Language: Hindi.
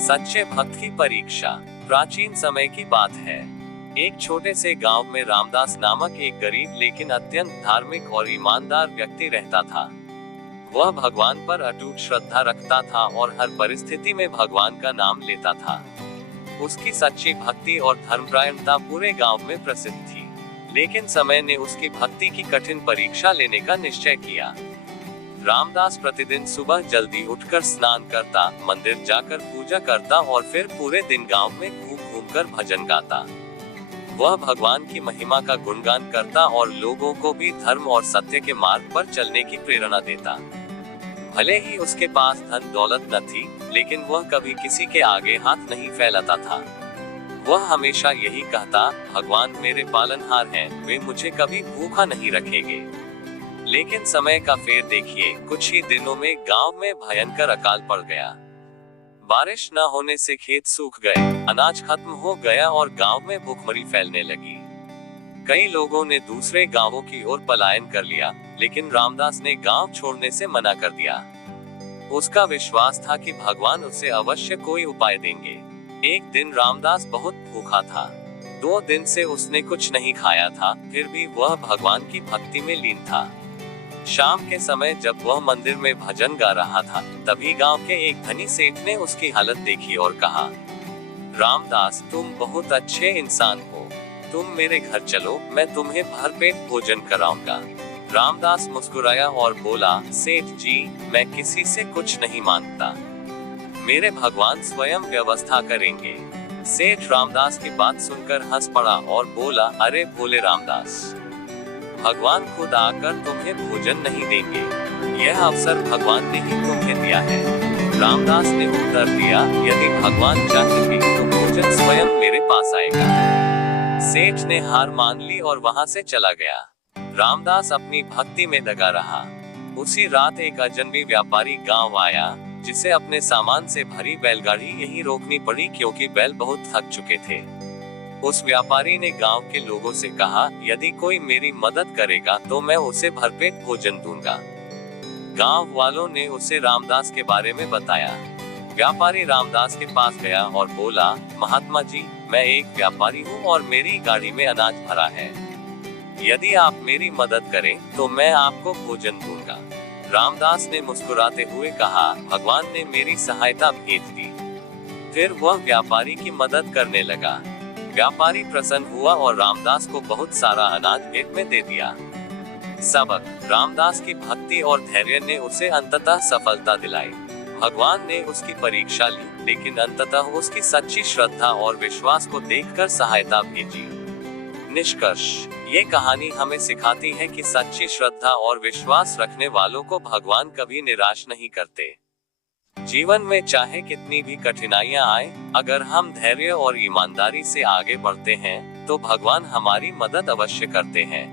सच्चे भक्त की परीक्षा। प्राचीन समय की बात है। एक छोटे से गांव में रामदास नामक एक गरीब लेकिन अत्यंत धार्मिक और ईमानदार व्यक्ति रहता था। वह भगवान पर अटूट श्रद्धा रखता था और हर परिस्थिति में भगवान का नाम लेता था। उसकी सच्ची भक्ति और धर्मपरायणता पूरे गांव में प्रसिद्ध थी। लेकिन समय ने उसकी भक्ति की कठिन परीक्षा लेने का निश्चय किया। रामदास प्रतिदिन सुबह जल्दी उठकर स्नान करता, मंदिर जाकर पूजा करता और फिर पूरे दिन गांव में घूम कर भजन गाता। वह भगवान की महिमा का गुणगान करता और लोगों को भी धर्म और सत्य के मार्ग पर चलने की प्रेरणा देता। भले ही उसके पास धन दौलत न थी, लेकिन वह कभी किसी के आगे हाथ नहीं फैलाता था। वह हमेशा यही कहता, भगवान मेरे पालनहार हैं, वे मुझे कभी भूखा नहीं रखेंगे। लेकिन समय का फेर देखिए, कुछ ही दिनों में गांव में भयंकर अकाल पड़ गया। बारिश न होने से खेत सूख गए, अनाज खत्म हो गया और गांव में भूखमरी फैलने लगी। कई लोगों ने दूसरे गांवों की ओर पलायन कर लिया, लेकिन रामदास ने गांव छोड़ने से मना कर दिया। उसका विश्वास था कि भगवान उसे अवश्य कोई उपाय देंगे। एक दिन रामदास बहुत भूखा था। 2 दिन से उसने कुछ नहीं खाया था, फिर भी वह भगवान की भक्ति में लीन था। शाम के समय जब वह मंदिर में भजन गा रहा था, तभी गांव के एक धनी सेठ ने उसकी हालत देखी और कहा, रामदास, तुम बहुत अच्छे इंसान हो, तुम मेरे घर चलो, मैं तुम्हें भरपेट भोजन कराऊंगा। रामदास मुस्कुराया और बोला, सेठ जी, मैं किसी से कुछ नहीं मांगता, मेरे भगवान स्वयं व्यवस्था करेंगे। सेठ रामदास की बात सुनकर हंस पड़ा और बोला, अरे भोले रामदास, भगवान खुद आकर तुम्हें भोजन नहीं देंगे, यह अवसर भगवान ने ही तुम्हें दिया है। रामदास ने उत्तर दिया, यदि भगवान चाहेंगे तो भोजन स्वयं मेरे पास आएगा। सेठ ने हार मान ली और वहां से चला गया। रामदास अपनी भक्ति में लगा रहा। उसी रात एक अजनबी व्यापारी गांव आया, जिसे अपने सामान से भरी बैलगाड़ी यहीं रोकनी पड़ी क्योंकि बैल बहुत थक चुके थे। उस व्यापारी ने गांव के लोगों से कहा, यदि कोई मेरी मदद करेगा तो मैं उसे भरपेट भोजन दूंगा। गांव वालों ने उसे रामदास के बारे में बताया। व्यापारी रामदास के पास गया और बोला, महात्मा जी, मैं एक व्यापारी हूँ और मेरी गाड़ी में अनाज भरा है। यदि आप मेरी मदद करें तो मैं आपको भोजन दूंगा। रामदास ने मुस्कुराते हुए कहा, भगवान ने मेरी सहायता भेज दी। फिर वह व्यापारी की मदद करने लगा। व्यापारी प्रसन्न हुआ और रामदास को बहुत सारा अनाज भेंट में दे दिया। सबक, रामदास की भक्ति और धैर्य ने उसे अंततः सफलता दिलाई। भगवान ने उसकी परीक्षा ली, लेकिन अंततः उसकी सच्ची श्रद्धा और विश्वास को देखकर सहायता भेजी। निष्कर्ष, ये कहानी हमें सिखाती है कि सच्ची श्रद्धा और विश्वास रखने वालों को भगवान कभी निराश नहीं करते। जीवन में चाहे कितनी भी कठिनाइयां आए, अगर हम धैर्य और ईमानदारी से आगे बढ़ते हैं, तो भगवान हमारी मदद अवश्य करते हैं।